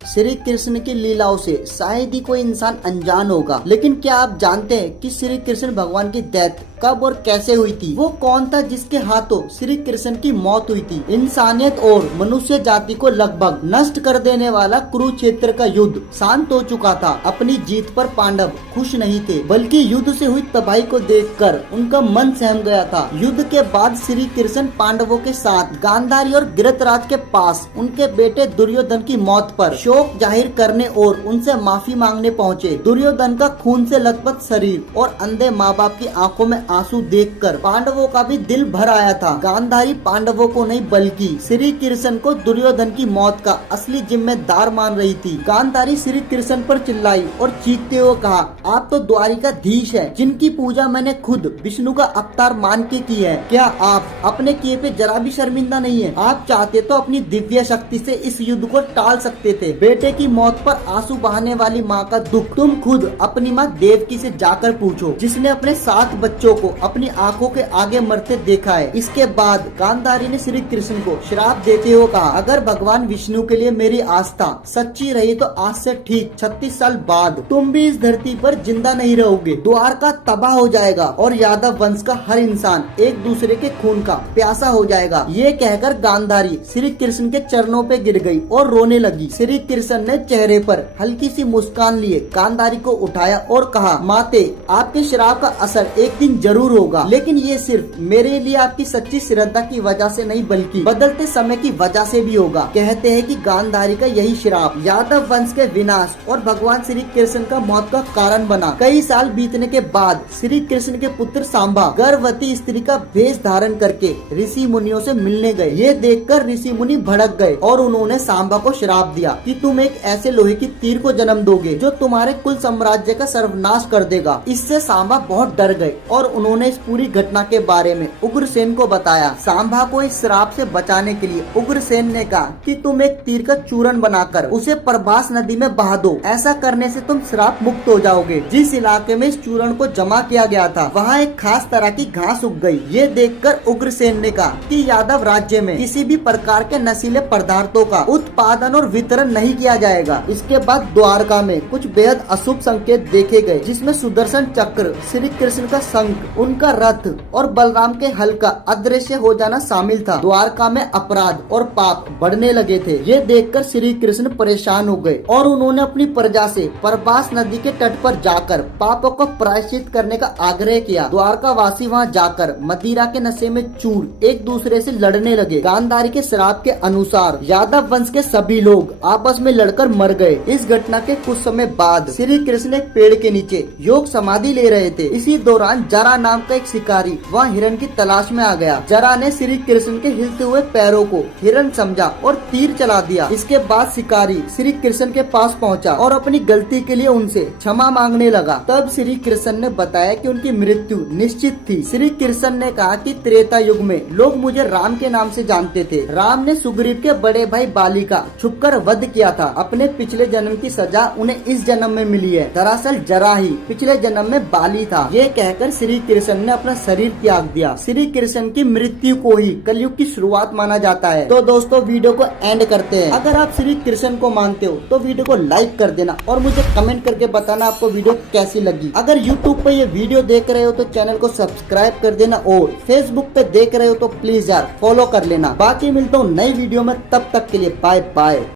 श्री कृष्ण की लीलाओं से शायद ही कोई इंसान अनजान होगा, लेकिन क्या आप जानते हैं कि श्री कृष्ण भगवान की डेथ कब और कैसे हुई थी? वो कौन था जिसके हाथों श्री कृष्ण की मौत हुई थी? इंसानियत और मनुष्य जाति को लगभग नष्ट कर देने वाला कुरुक्षेत्र का युद्ध शांत हो चुका था। अपनी जीत पर पांडव खुश नहीं थे, बल्कि युद्ध से हुई तबाही को देखकर उनका मन सहम गया था। युद्ध के बाद श्री कृष्ण पांडवों के साथ गांधारी और गिरतराज के पास उनके बेटे दुर्योधन की मौत पर शोक जाहिर करने और उनसे माफी मांगने पहुँचे। दुर्योधन का खून से लथपथ शरीर और अंधे माँ बाप की आंखों में आंसू देखकर पांडवों का भी दिल भर आया था। गांधारी पांडवों को नहीं बल्कि श्री कृष्ण को दुर्योधन की मौत का असली जिम्मेदार मान रही थी। गांधारी श्री कृष्ण पर चिल्लाई और चीखते हुए कहा, आप तो द्वारिकाधीश है, जिनकी पूजा मैंने खुद विष्णु का अवतार मान के की है। क्या आप अपने किए पे जरा भी शर्मिंदा नहीं है? आप चाहते तो अपनी दिव्य शक्ति से इस युद्ध को टाल सकते थे। बेटे की मौत पर आंसू बहाने वाली माँ का दुख तुम खुद अपनी माँ देवकी से जाकर पूछो, जिसने अपने 7 बच्चों को अपनी आंखों के आगे मरते देखा है। इसके बाद गांधारी ने श्री कृष्ण को श्राप देते हुए कहा, अगर भगवान विष्णु के लिए मेरी आस्था सच्ची रही तो आज से ठीक 36 साल बाद तुम भी इस धरती पर जिंदा नहीं रहोगे। द्वारका तबाह हो जाएगा और यादव वंश का हर इंसान एक दूसरे के खून का प्यासा हो जाएगा। ये कहकर गांधारी श्री कृष्ण के चरणों पे गिर गई और रोने लगी। श्री कृष्ण ने चेहरे पर हल्की सी मुस्कान लिए गांधारी को उठाया और कहा, माते, आपके श्राप का असर एक दिन जरूर होगा, लेकिन ये सिर्फ मेरे लिए आपकी सच्ची श्रद्धा की वजह से नहीं बल्कि बदलते समय की वजह से भी होगा। कहते हैं कि गांधारी का यही श्राप यादव वंश के विनाश और भगवान श्री कृष्ण का मौत का कारण बना। कई साल बीतने के बाद श्री कृष्ण के पुत्र सांबा गर्भवती स्त्री का भेष धारण करके ऋषि मुनियों से मिलने गए। ये देखकर ऋषि मुनि भड़क गए और उन्होंने सांबा को श्राप दिया कि तुम एक ऐसे लोहे की तीर को जन्म दोगे जो तुम्हारे कुल साम्राज्य का सर्वनाश कर देगा। इससे सांबा बहुत डर गए और उन्होंने इस पूरी घटना के बारे में उग्रसेन को बताया। सांबा को इस श्राप से बचाने के लिए उग्रसेन ने कहा कि तुम एक तीर का चूर्ण बनाकर उसे प्रभास नदी में बहा दो। ऐसा करने से तुम श्राप मुक्त हो जाओगे। जिस इलाके में इस चूर्ण को जमा किया गया था वहाँ एक खास तरह की घास उग गई। ये देखकर उग्रसेन ने कहा कि यादव राज्य में किसी भी प्रकार के नशीले पदार्थों का उत्पादन और वितरण नहीं किया जाएगा। इसके बाद द्वारका में कुछ बेहद अशुभ संकेत देखे गए, जिसमें सुदर्शन चक्र, श्री कृष्ण का शंख, उनका रथ और बलराम के हल का अदृश्य हो जाना शामिल था। द्वारका में अपराध और पाप बढ़ने लगे थे। ये देखकर श्री कृष्ण परेशान हो गए और उन्होंने अपनी प्रजा से प्रभास नदी के तट पर जाकर पापों को प्रायश्चित करने का आग्रह किया। द्वारका वासी वहाँ जाकर मदिरा के नशे में चूर एक दूसरे से लड़ने लगे। गांधारी के श्राप के अनुसार यादव वंश के सभी लोग आपस में लड़कर मर गए। इस घटना के कुछ समय बाद श्री कृष्ण एक पेड़ के नीचे योग समाधि ले रहे थे। इसी दौरान जरा नाम का एक शिकारी वहाँ हिरण की तलाश में आ गया। जरा ने श्री कृष्ण के हिलते हुए पैरों को हिरण समझा और तीर चला दिया। इसके बाद शिकारी श्री कृष्ण के पास पहुँचा और अपनी गलती के लिए उनसे क्षमा मांगने लगा। तब श्री कृष्ण ने बताया कि उनकी मृत्यु निश्चित थी। श्री कृष्ण ने कहा कि त्रेता युग में लोग मुझे राम के नाम से जानते थे। राम ने सुग्रीव के बड़े भाई बाली का छुपकर वध किया था। अपने पिछले जन्म की सजा उन्हें इस जन्म में मिली है। दरअसल जरा ही पिछले जन्म में बाली था। ये कहकर श्री कृष्ण ने अपना शरीर त्याग दिया। श्री कृष्ण की मृत्यु को ही कलयुग की शुरुआत माना जाता है। तो दोस्तों, वीडियो को एंड करते हैं। अगर आप श्री कृष्ण को मानते हो तो वीडियो को लाइक कर देना और मुझे कमेंट करके बताना आपको वीडियो कैसी लगी। अगर यूट्यूब पे ये वीडियो देख रहे हो तो चैनल को सब्सक्राइब कर देना और फेसबुक पे देख रहे हो तो प्लीज यार फॉलो कर लेना। बाकी मिलता हूँ नई वीडियो में, तब तक के लिए बाय बाय।